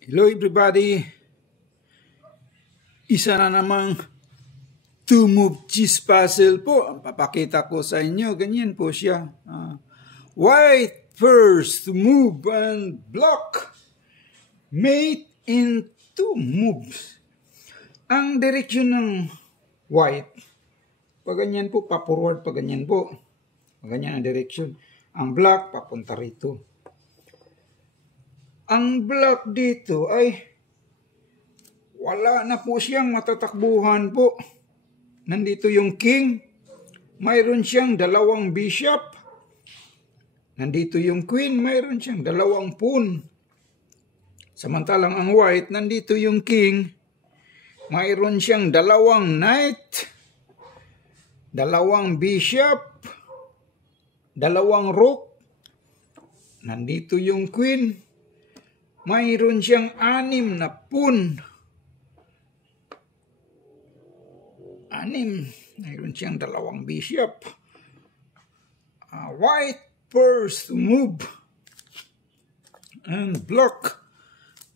Hello everybody, isa na namang two-move cheese puzzle po. Ang papakita ko sa inyo, ganyan po siya. White first move and block, mate in two moves. Ang direksyon ng white, pag ganyan po, pa-forward, pag ganyan po. Pag ganyan ang direksyon. Ang black, papunta rito. Ang black dito ay wala na po siyang matatakbuhan po. Nandito yung king. Mayroon siyang dalawang bishop. Nandito yung queen. Mayroon siyang dalawang pawn. Samantalang ang white, nandito yung king. Mayroon siyang dalawang knight. Dalawang bishop. Dalawang rook. Nandito yung queen. Mayroon siyang 6 na pawn. 6. Mayroon siyang dalawang bishop. White first move and block,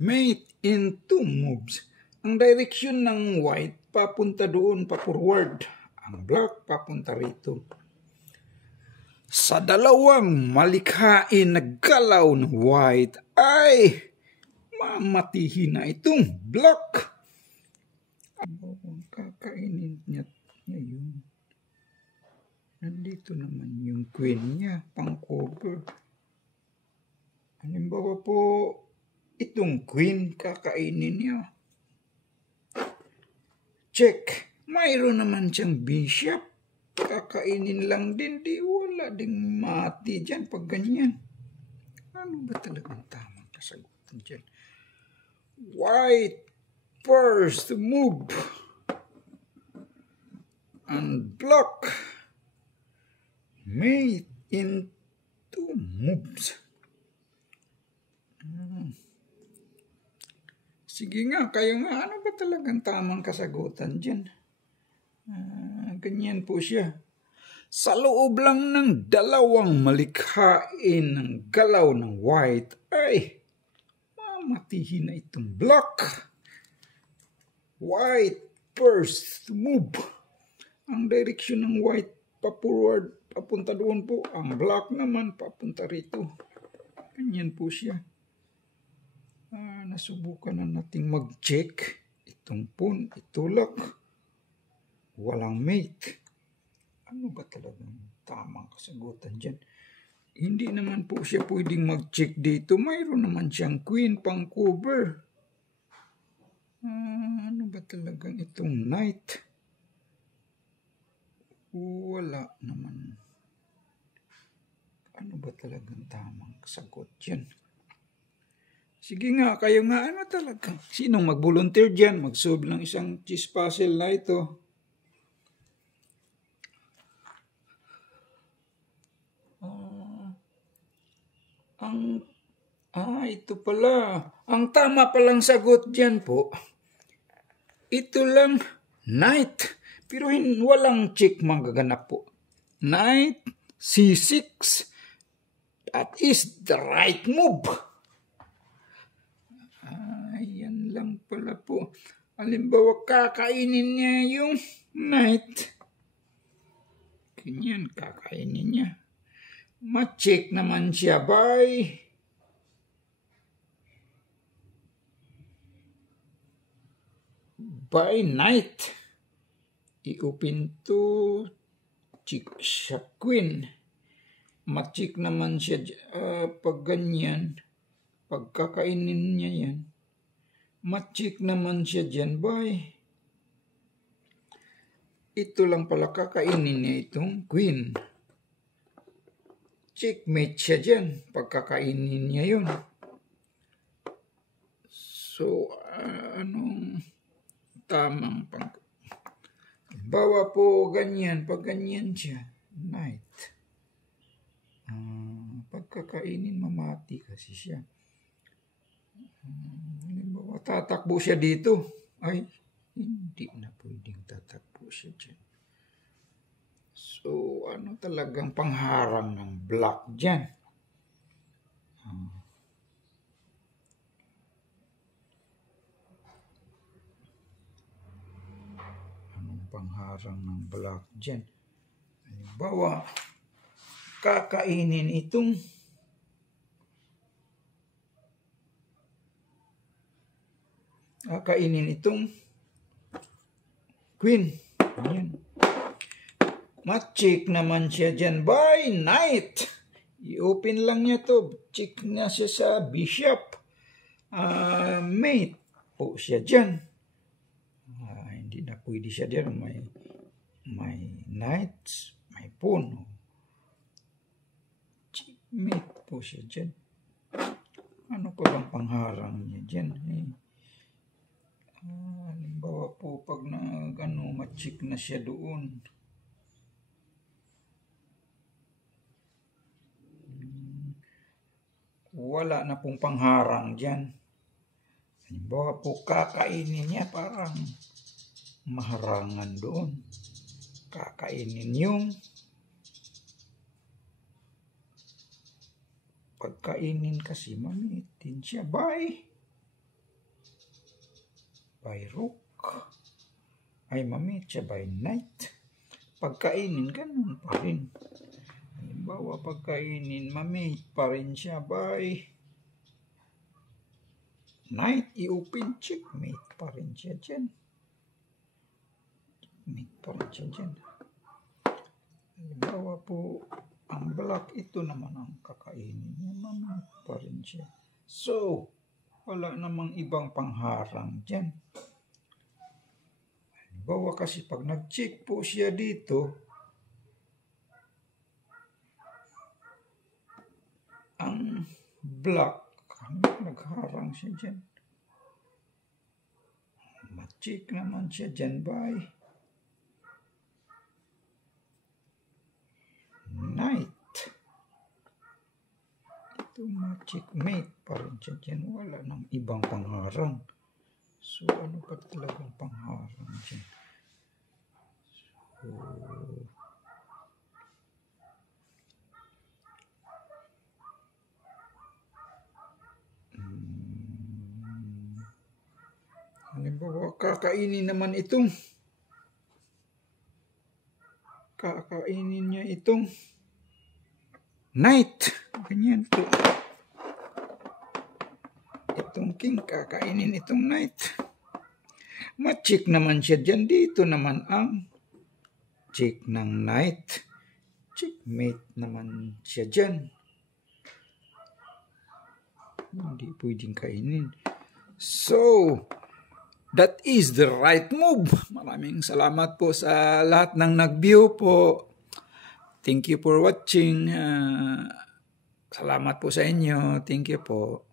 mate in 2 moves. Ang direction ng white papunta doon, pa-forward. Ang black papunta rito. Sa dalawang malikhain na galaw ng white ay mamatihin na itong black. Kakainin niya yun. Nandito naman yung queen niya, pang cover. Halimbawa po, itong queen kakainin niya. Check. Mayroon naman siyang bishop. Kakainin lang din. Di wala ding mati dyan pag ganyan. Ano ba talagang tamang kasagutan dyan? White first move and block, mate in 2 moves. Sige nga, kayo nga, ano ba talagang tamang kasagutan dyan? Ganyan po siya. Sa loob lang ng dalawang malikhain ng galaw ng white ay mamatihin na itong black. White first move. Ang direksyon ng white pa-forward, papunta doon po. Ang black naman papunta rito. Ganyan po siya. Nasubukan na nating mag-check. Itong pawn, itulak. Walang mate. Ano ba talagang tamang kasagutan dyan? Hindi naman po siya pwedeng mag-check dito. Mayroon naman siyang queen pang cover. Ano ba talagang itong knight? Wala naman. Ano ba talagang tamang sagot dyan? Sige nga, kayo nga, ano talagang? Sinong mag-volunteer dyan? Mag-solve ng isang cheese puzzle na ito. Ito pala. Ang tama palang sagot dyan po. Ito lang, knight. Pero walang check magaganap po. Knight, C6. That is the right move. Yan lang pala po. Halimbawa, kakainin niya yung knight. Ganyan, kakainin niya. Ma-check naman siya by knight. I-open to check siya queen. Ma-check naman siya pag ganyan. Pagkakainin niya yan. Ma-check naman siya dyan by ito lang pala kakainin niya itong queen. Checkmate siya dyan. Pagkakainin niya yun. So, anong tamang bawa po ganyan. Pag ganyan siya, knight. Pagkakainin, mamati kasi siya. Halimbawa, tatakbo siya dito. Ay, hindi na pwedeng tatakbo siya dyan. So, ano talagang pangharang ng black dyan? pangharang ng black dyan. Halimbawa, kakainin itong queen. Ayan. Ma-check naman siya dyan by knight. I-open lang niya to. Check niya siya sa bishop. Mate po siya dyan. Hindi na pwede siya dyan. May knight, may pawn. Checkmate po siya dyan. Ano pa bang pangharang niya dyan? Halimbawa po pag ma-check na siya doon. Wala na pong pangharang dyan. Halimbawa po, kakainin niya, parang maharangan doon. Kakainin yung pagkainin kasi mamitin siya by rook. Ay, mamit siya by knight. Pagkainin, ganun pa rin. Halimbawa, pagkainin, mamit pa rin siya by knight. I-open, checkmate pa rin siya dyan. Checkmate pa rin siya dyan. Halimbawa po, ang black, ito naman ang kakainin niya. Mamit pa rin siya. So, wala namang ibang pangharang dyan. Halimbawa kasi pag nag-check po siya dito, ang black, nagharang siya dyan. Ma-check naman siya dyan by knight. Ito ma-checkmate pa rin siya dyan. Wala nang ibang pangharang. So, ano pa talagang pangharang dyan? So, halimbawa, kakainin niya itong knight. Ganyan po. Itong king, kakainin itong knight. Ma-check naman siya dyan. Dito naman ang check ng knight. Checkmate naman siya dyan. Hindi pwedeng kainin. So, that is the right move. Maraming salamat po sa lahat ng nag-view po. Thank you for watching. Salamat po sa inyo. Thank you po.